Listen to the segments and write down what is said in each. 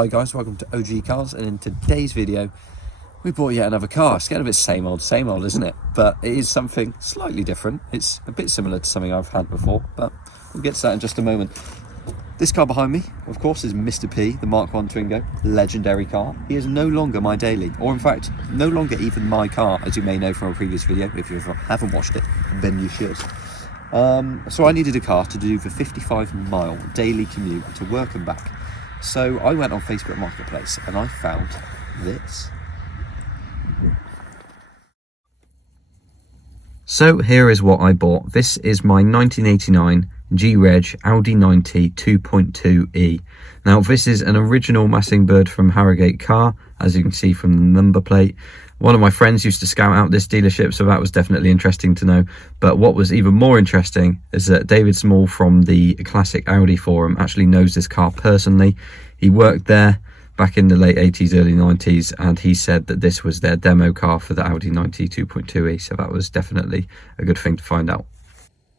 Hi guys, welcome to OG Cars, and in today's video we bought yet another car. It's kind of a bit same old, isn't it? But it is something slightly different. It's a bit similar to something I've had before, but we'll get to that in just a moment. This car behind me, of course, is Mr. P, the Mark I Twingo, legendary car. He is no longer my daily, or in fact, no longer even my car, as you may know from a previous video. If you haven't watched it, then you should. So I needed a car to do the 55-mile daily commute to work and back. So I went on Facebook Marketplace and I found this. So here is what I bought. This is my 1989 G-Reg Audi 90 2.2e. Now this is an original Massingbird from Harrogate car, as you can see from the number plate. One of my friends used to scout out this dealership, so that was definitely interesting to know. But what was even more interesting is that David Small from the Classic Audi forum actually knows this car personally. He worked there back in the late 80s, early 90s, and he said that this was their demo car for the Audi 90 2.2e, so that was definitely a good thing to find out.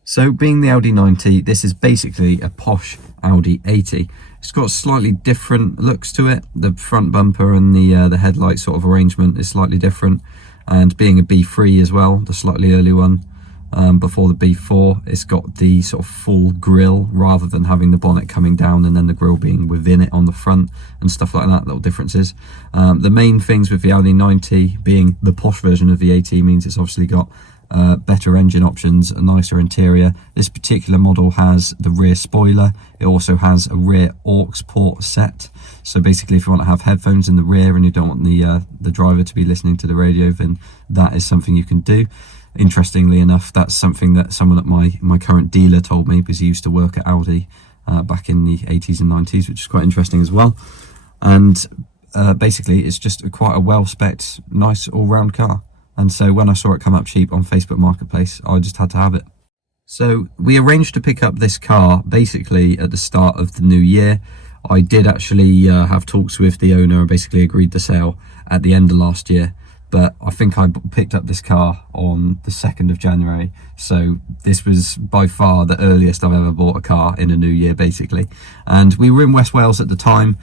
So being the Audi 90, this is basically a posh Audi 80. It's got slightly different looks to it. The front bumper and the headlight sort of arrangement is slightly different, and being a B3 as well, the slightly early one before the B4, it's got the sort of full grille rather than having the bonnet coming down and then the grille being within it on the front and stuff like that. Little differences. The main things with the Audi 90 being the posh version of the 80 means it's obviously got better engine options, a nicer interior. This particular model has the rear spoiler. It also has a rear aux port set, so basically if you want to have headphones in the rear and you don't want the driver to be listening to the radio, then that is something you can do. Interestingly enough, that's something that someone at my current dealer told me, because he used to work at Audi back in the 80s and 90s, which is quite interesting as well. And basically it's just quite a well-spec'd, nice all-round car. And so when I saw it come up cheap on Facebook Marketplace, I just had to have it. So we arranged to pick up this car basically at the start of the new year. I did actually have talks with the owner and basically agreed the sale at the end of last year. But I think I picked up this car on the 2nd of January. So this was by far the earliest I've ever bought a car in a new year, basically. And we were in West Wales at the time,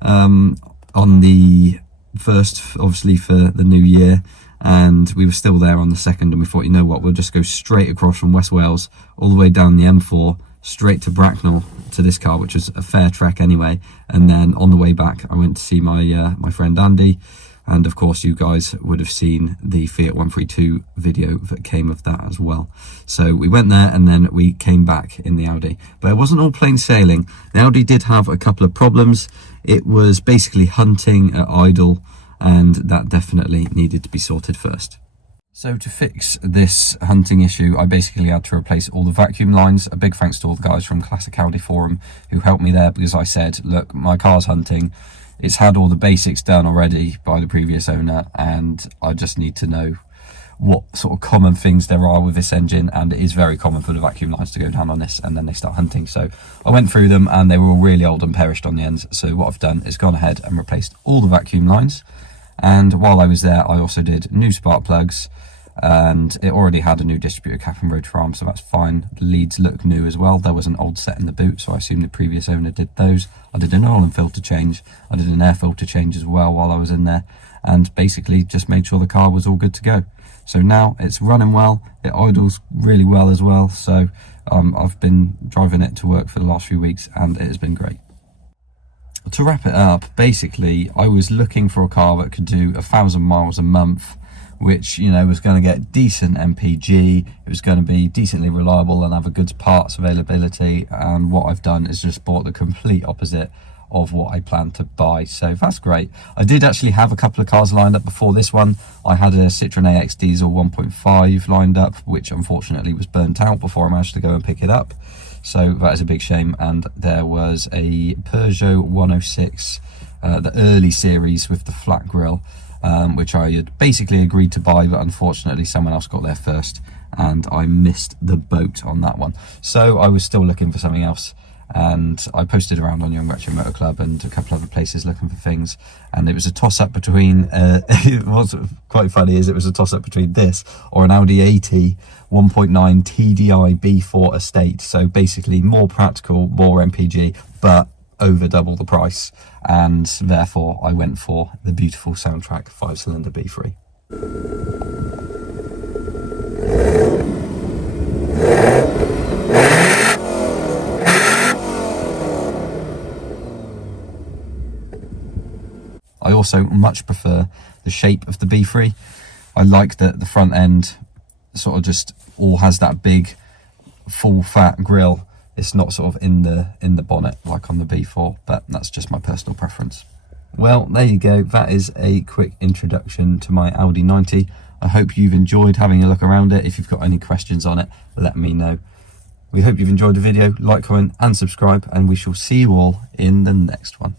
on the 1st, obviously, for the new year. And we were still there on the 2nd, and we thought, you know what, we'll just go straight across from West Wales all the way down the M4 straight to Bracknell to this car, which was a fair trek anyway. And then on the way back I went to see my friend Andy, and of course you guys would have seen the Fiat 132 video that came of that as well. So we went there and then we came back in the Audi, but it wasn't all plain sailing. The Audi did have a couple of problems. It was basically hunting at idle, and that definitely needed to be sorted first. So to fix this hunting issue, I basically had to replace all the vacuum lines. A big thanks to all the guys from Classic Audi Forum who helped me there, because I said, look, my car's hunting. It's had all the basics done already by the previous owner, and I just need to know what sort of common things there are with this engine, and it is very common for the vacuum lines to go down on this and then they start hunting. So I went through them and they were all really old and perished on the ends. So what I've done is gone ahead and replaced all the vacuum lines. And while I was there, I also did new spark plugs, and it already had a new distributor cap and rotor arm, so that's fine. The leads look new as well. There was an old set in the boot, so I assume the previous owner did those. I did an oil and filter change. I did an air filter change as well while I was in there, and basically just made sure the car was all good to go. So now it's running well. It idles really well as well. So I've been driving it to work for the last few weeks, and it has been great. To wrap it up, basically I was looking for a car that could do 1,000 miles a month, which, you know, was going to get decent MPG, it was going to be decently reliable and have a good parts availability. And what I've done is just bought the complete opposite of what I planned to buy, so that's great. I did actually have a couple of cars lined up before this one. I had a Citroen AX Diesel 1.5 lined up, which unfortunately was burnt out before I managed to go and pick it up. So that is a big shame. And there was a Peugeot 106, the early series with the flat grille, which I had basically agreed to buy, but unfortunately someone else got there first and I missed the boat on that one. So I was still looking for something else, and I posted around on Young Retro Motor Club and a couple other places looking for things, and it was a toss-up between what's quite funny is it was a toss-up between this or an Audi 80 1.9 TDI B4 estate. So basically more practical, more MPG, but over double the price, and therefore I went for the beautiful Soundtrack 5-cylinder B3. I also much prefer the shape of the B3. I like that the front end sort of just all has that big full fat grille. It's not sort of in the bonnet like on the B4, but that's just my personal preference. Well, there you go. That is a quick introduction to my Audi 90. I hope you've enjoyed having a look around it. If you've got any questions on it, let me know. We hope you've enjoyed the video. Like, comment and subscribe, and we shall see you all in the next one.